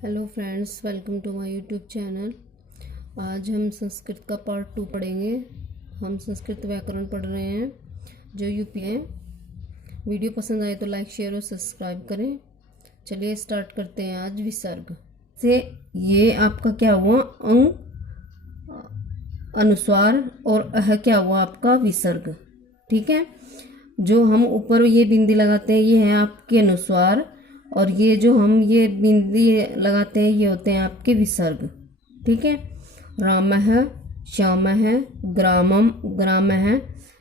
Hello friends, welcome to my YouTube channel. आज हम संस्कृत का पार्ट 2 पढ़ेंगे। हम संस्कृत व्याकरण पढ़ रहे हैं जो यूपी है। वीडियो पसंद आए तो लाइक, शेयर और सब्सक्राइब करें। चलिए स्टार्ट करते हैं। आज विसर्ग से ये आपका क्या हुआ, अंग, अनुस्वार, और अह क्या हुआ आपका विसर्ग। ठीक है, जो हम ऊपर ये बिंदी लगाते हैं ये है आपके अनुस्वार, और ये जो हम ये बिंदी लगाते हैं ये होते हैं आपके विसर्ग। ठीक है, रामः, श्यामः, ग्रामम, ग्रामः।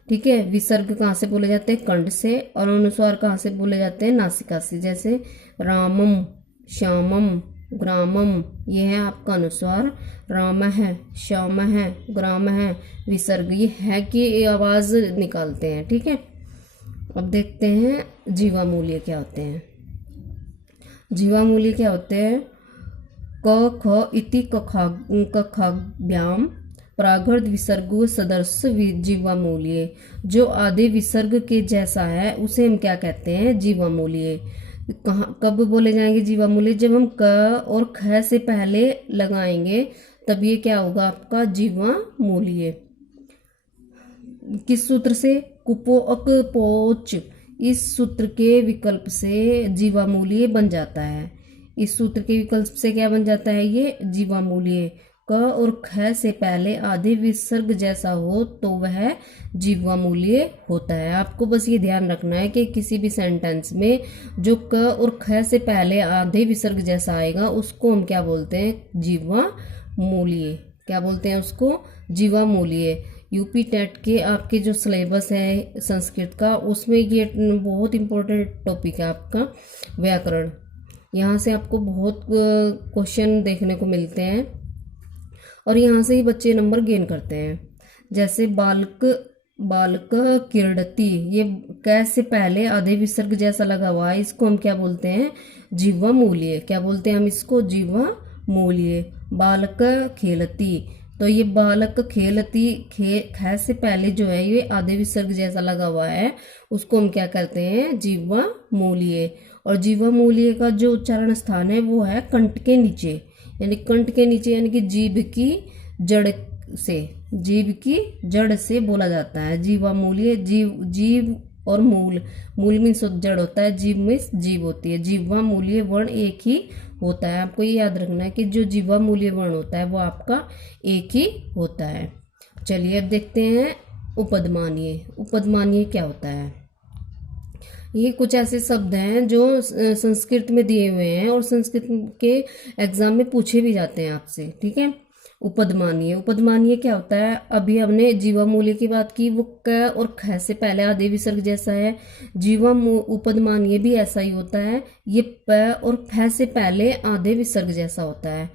ठीक है, विसर्ग कहाँ से बोले जाते हैं? कंठ से। और अनुस्वार कहाँ से बोले जाते हैं? नासिका से। जैसे रामम, श्यामम, ग्रामम, ये है आपका अनुस्वार। रामः, श्यामः, ग्रामः, विसर्ग। ये है कि आवाज निकालते हैं। ठीक है, अब देखते हैं जीवामूल्य क्या होते हैं। जीवामूल्य क्या होते हैं? क ख इति कखाभ्याम प्रागर्ध विसर्गो सदस्य जीवामूल्य। जो आधे विसर्ग के जैसा है उसे हम क्या कहते हैं? जीवामूल्य। कहाँ कब बोले जाएंगे जीवामूल्य? जब हम क और ख से पहले लगाएंगे तब ये क्या होगा आपका? जीवामूल्य। किस सूत्र से? कुपोअक पोच। इस सूत्र के विकल्प से जीवामूल्य बन जाता है। इस सूत्र के विकल्प से क्या बन जाता है? ये जीवामूल्य। क और ख से पहले आधे विसर्ग जैसा हो तो वह जीवामूल्य होता है। आपको बस ये ध्यान रखना है कि किसी भी सेंटेंस में जो क और ख से पहले आधे विसर्ग जैसा आएगा उसको हम क्या बोलते हैं? जीवामूल्य। क्या बोलते हैं उसको? जीवामूल्य। यूपी टेट के आपके जो सिलेबस है संस्कृत का उसमें ये बहुत इंपॉर्टेंट टॉपिक है आपका व्याकरण। यहाँ से आपको बहुत क्वेश्चन देखने को मिलते हैं और यहाँ से ही बच्चे नंबर गेन करते हैं। जैसे बालक, बालक क्रीडति, ये कैसे पहले आधे विसर्ग जैसा लगा हुआ है, इसको हम क्या बोलते हैं? जीवामूल्य। क्या बोलते हैं हम इसको? जीवामूल्य। बालक खेलती, तो ये बालक खेलती ख से पहले जो है ये आधे विसर्ग जैसा लगा हुआ है उसको हम क्या करते हैं? जीवामूल्य। और जीवामूल्य का जो उच्चारण स्थान है वो है कंठ के नीचे, यानी कंठ के नीचे, यानी कि जीभ की जड़ से, जीभ की जड़ से बोला जाता है जीवामूल्य। जीव, जीव और मूल, मूल मीन्स जड़ होता है, जीव मीन्स जीव होती है। जीवामूल्य वर्ण एक ही होता है। आपको ये याद रखना है कि जो जीवामूल्य वर्ण होता है वो आपका एक ही होता है। चलिए अब देखते हैं उपदमानीय। उपदमानीय क्या होता है? ये कुछ ऐसे शब्द हैं जो संस्कृत में दिए हुए हैं और संस्कृत के एग्जाम में पूछे भी जाते हैं आपसे। ठीक है, उपदमानीय। उपदमानीय क्या होता है? अभी हमने जीवामूल्य की बात की, वो क और ख से पहले आधे विसर्ग जैसा है। उपदमानीय भी ऐसा ही होता है, ये प और फ से पहले आधे विसर्ग जैसा होता है।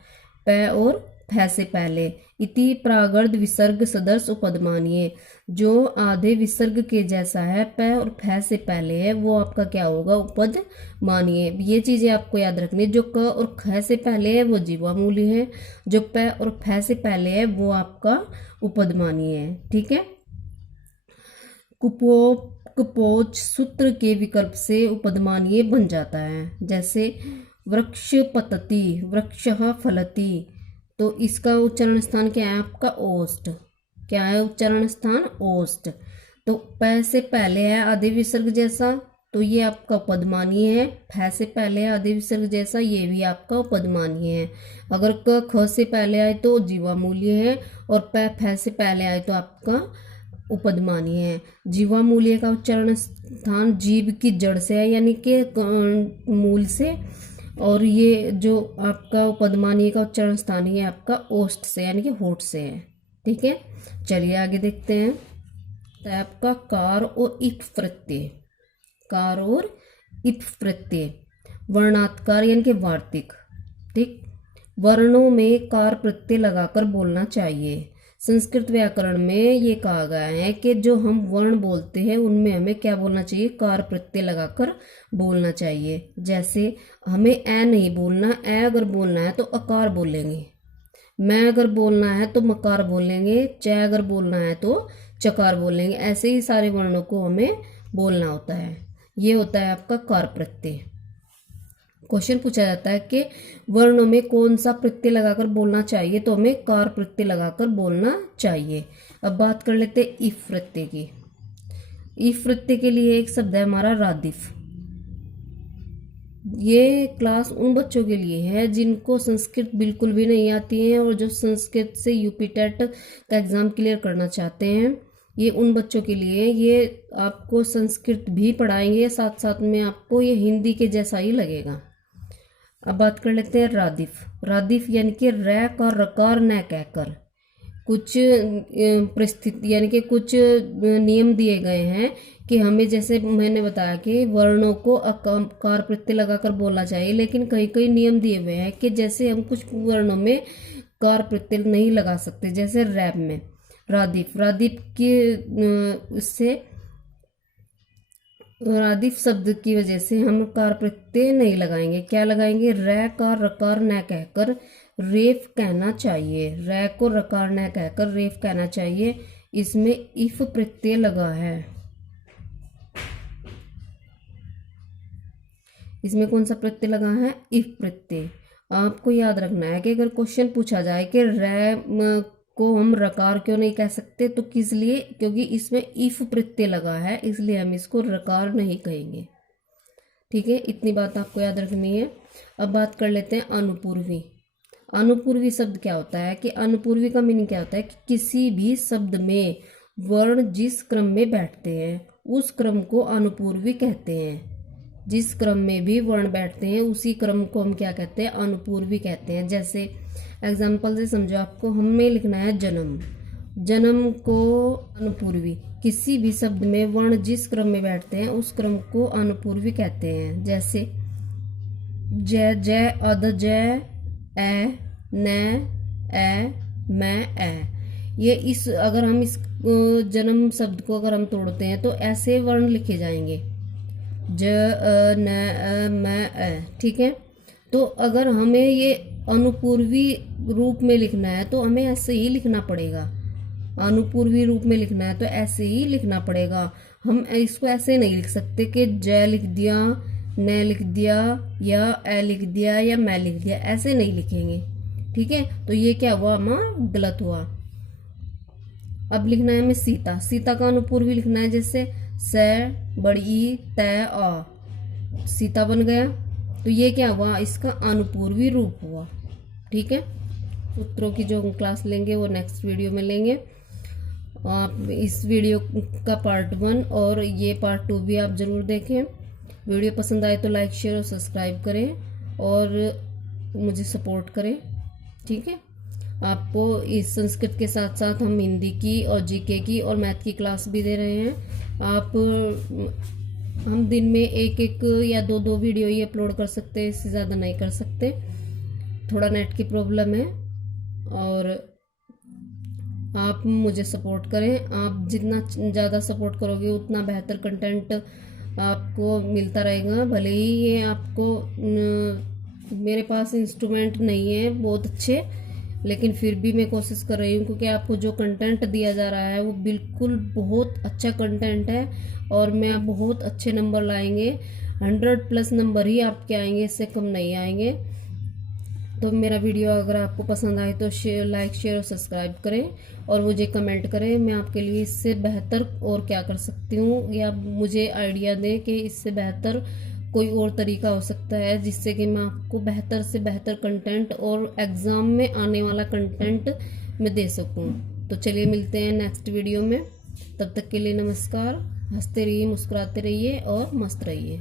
प और फ से पहले। इति प्रागर्ध विसर्ग सदस्य उपदमानीय। जो आधे विसर्ग के जैसा है, प और फ से पहले है, वो आपका क्या होगा? उपदमानीय। ये चीजें आपको याद रखनी है। जो क और ख से पहले है वो जीवामूल्य है, जो प और फ से पहले है वो आपका उपदमानीय है। ठीक है, कुपोच सूत्र के विकल्प से उपदमानीय बन जाता है। जैसे वृक्ष पतति, वृक्षः फलति, तो इसका उच्चारण स्थान क्या है आपका? ओष्ठ। क्या है उच्चारण स्थान? ओष्ठ। तो प से पहले है आधे विसर्ग जैसा, तो ये आपका उपदमानीय है। फ से पहले है आधे विसर्ग जैसा, ये भी आपका उपदमानीय है। अगर क ख से पहले आए तो जीवामूल्य है, और प फ से पहले आए तो आपका उपदमानीय है। जीवामूल्य का उच्चारण स्थान जीभ की जड़ से है, यानी कि मूल से, और ये जो आपका उपदमानीय का उच्चारण स्थान है आपका ओष्ठ से, यानी कि होठ से है। ठीक है, चलिए आगे देखते हैं। तो आपका कार और इप प्रत्यय। कार और इप प्रत्यय वर्णात्कार यानी कि वार्तिक। ठीक, वर्णों में कार प्रत्यय लगाकर बोलना चाहिए। संस्कृत व्याकरण में ये कहा गया है कि जो हम वर्ण बोलते हैं उनमें हमें क्या बोलना चाहिए? कार प्रत्यय लगाकर बोलना चाहिए। जैसे हमें ए नहीं बोलना, ए अगर बोलना है तो अकार बोलेंगे, मैं अगर बोलना है तो मकार बोलेंगे, च अगर बोलना है तो चकार बोलेंगे। ऐसे ही सारे वर्णों को हमें बोलना होता है। ये होता है आपका कार प्रत्यय। क्वेश्चन पूछा जाता है कि वर्णों में कौन सा प्रत्यय लगाकर बोलना चाहिए, तो हमें कार प्रत्यय लगाकर बोलना चाहिए। अब बात कर लेते हैं इफ प्रत्यय की। इफ प्रत्यय के लिए एक शब्द है हमारा रादिफ। ये क्लास उन बच्चों के लिए है जिनको संस्कृत बिल्कुल भी नहीं आती है और जो संस्कृत से यूपी टेट का एग्जाम क्लियर करना चाहते हैं। ये उन बच्चों के लिए, ये आपको संस्कृत भी पढ़ाएंगे, साथ साथ में आपको ये हिंदी के जैसा ही लगेगा। अब बात कर लेते हैं रादिफ। रादिफ यानी कि रैक और रकार न कहकर कुछ परिस्थिति यानी कि कुछ नियम दिए गए हैं कि हमें, जैसे मैंने बताया कि वर्णों को अकार प्रत्यय लगाकर बोलना चाहिए, लेकिन कई कई नियम दिए हुए हैं कि जैसे हम कुछ वर्णों में कार प्रत्यय नहीं लगा सकते, जैसे रैप में रादिफ। रादिफ के इससे रादिफ शब्द की वजह से हम कार प्रत्यय नहीं लगाएंगे। क्या लगाएंगे? रैक और रकार न कहकर रेफ कहना चाहिए। रैक और रकार न कहकर रेफ कहना चाहिए। इसमें इफ प्रत्यय लगा है। इसमें कौन सा प्रत्यय लगा है? इफ प्रत्यय। आपको याद रखना है कि अगर क्वेश्चन पूछा जाए कि रै को हम रकार क्यों नहीं कह सकते, तो किस लिए? क्योंकि इसमें इफ प्रत्यय लगा है, इसलिए हम इसको रकार नहीं कहेंगे। ठीक है, इतनी बात आपको याद रखनी है। अब बात कर लेते हैं अनुपूर्वी। अनुपूर्वी शब्द क्या होता है? कि अनुपूर्वी का मीनिंग क्या होता है कि किसी भी शब्द में वर्ण जिस क्रम में बैठते हैं उस क्रम को अनुपूर्वी कहते हैं। जिस क्रम में भी वर्ण बैठते हैं उसी क्रम को हम क्या कहते हैं? अनुपूर्वी कहते हैं। जैसे एग्जाम्पल से समझो, आपको हमें लिखना है जन्म। जन्म को अनुपूर्वी, किसी भी शब्द में वर्ण जिस क्रम में बैठते हैं उस क्रम को अनुपूर्वी कहते हैं। जैसे जय, जय, अद, जय, ए, न, ए, मैं, ए। ये इस अगर हम इस जन्म शब्द को अगर हम तोड़ते हैं तो ऐसे वर्ण लिखे जाएंगे, ज, न, म, ठीक है। तो अगर हमें ये अनुपूर्वी रूप में लिखना है तो हमें ऐसे ही लिखना पड़ेगा। अनुपूर्वी रूप में लिखना है तो ऐसे ही लिखना पड़ेगा। हम इसको ऐसे नहीं लिख सकते कि ज लिख दिया, न लिख दिया, या ए लिख दिया, या मैं लिख दिया, ऐसे नहीं लिखेंगे। ठीक है, तो ये क्या हुआ? हमारा गलत हुआ। अब लिखना है हमें सीता। सीता का अनुपूर्वी लिखना है, जैसे स, बड़ी, तय, आ, सीता बन गया। तो ये क्या हुआ? इसका अनुपूर्वी रूप हुआ। ठीक है, सूत्रों की जो क्लास लेंगे वो नेक्स्ट वीडियो में लेंगे। आप इस वीडियो का पार्ट 1 और ये पार्ट 2 भी आप ज़रूर देखें। वीडियो पसंद आए तो लाइक, शेयर और सब्सक्राइब करें और मुझे सपोर्ट करें। ठीक है, आपको इस संस्कृत के साथ साथ हम हिंदी की और जीके की और मैथ की क्लास भी दे रहे हैं। हम दिन में एक या दो वीडियो ही अपलोड कर सकते हैं, इससे ज़्यादा नहीं कर सकते। थोड़ा नेट की प्रॉब्लम है और आप मुझे सपोर्ट करें। आप जितना ज़्यादा सपोर्ट करोगे उतना बेहतर कंटेंट आपको मिलता रहेगा। भले ही ये आपको मेरे पास इंस्ट्रूमेंट नहीं है बहुत अच्छे, लेकिन फिर भी मैं कोशिश कर रही हूँ, क्योंकि आपको जो कंटेंट दिया जा रहा है वो बिल्कुल बहुत अच्छा कंटेंट है और मैं बहुत अच्छे नंबर लाएंगे। 100+ नंबर ही आपके आएंगे, इससे कम नहीं आएंगे। तो मेरा वीडियो अगर आपको पसंद आए तो लाइक, शेयर और सब्सक्राइब करें और मुझे कमेंट करें मैं आपके लिए इससे बेहतर और क्या कर सकती हूँ, या मुझे आइडिया दें कि इससे बेहतर कोई और तरीका हो सकता है जिससे कि मैं आपको बेहतर से बेहतर कंटेंट और एग्ज़ाम में आने वाला कंटेंट मैं दे सकूं। तो चलिए मिलते हैं नेक्स्ट वीडियो में। तब तक के लिए नमस्कार। हंसते रहिए, मुस्कुराते रहिए और मस्त रहिए।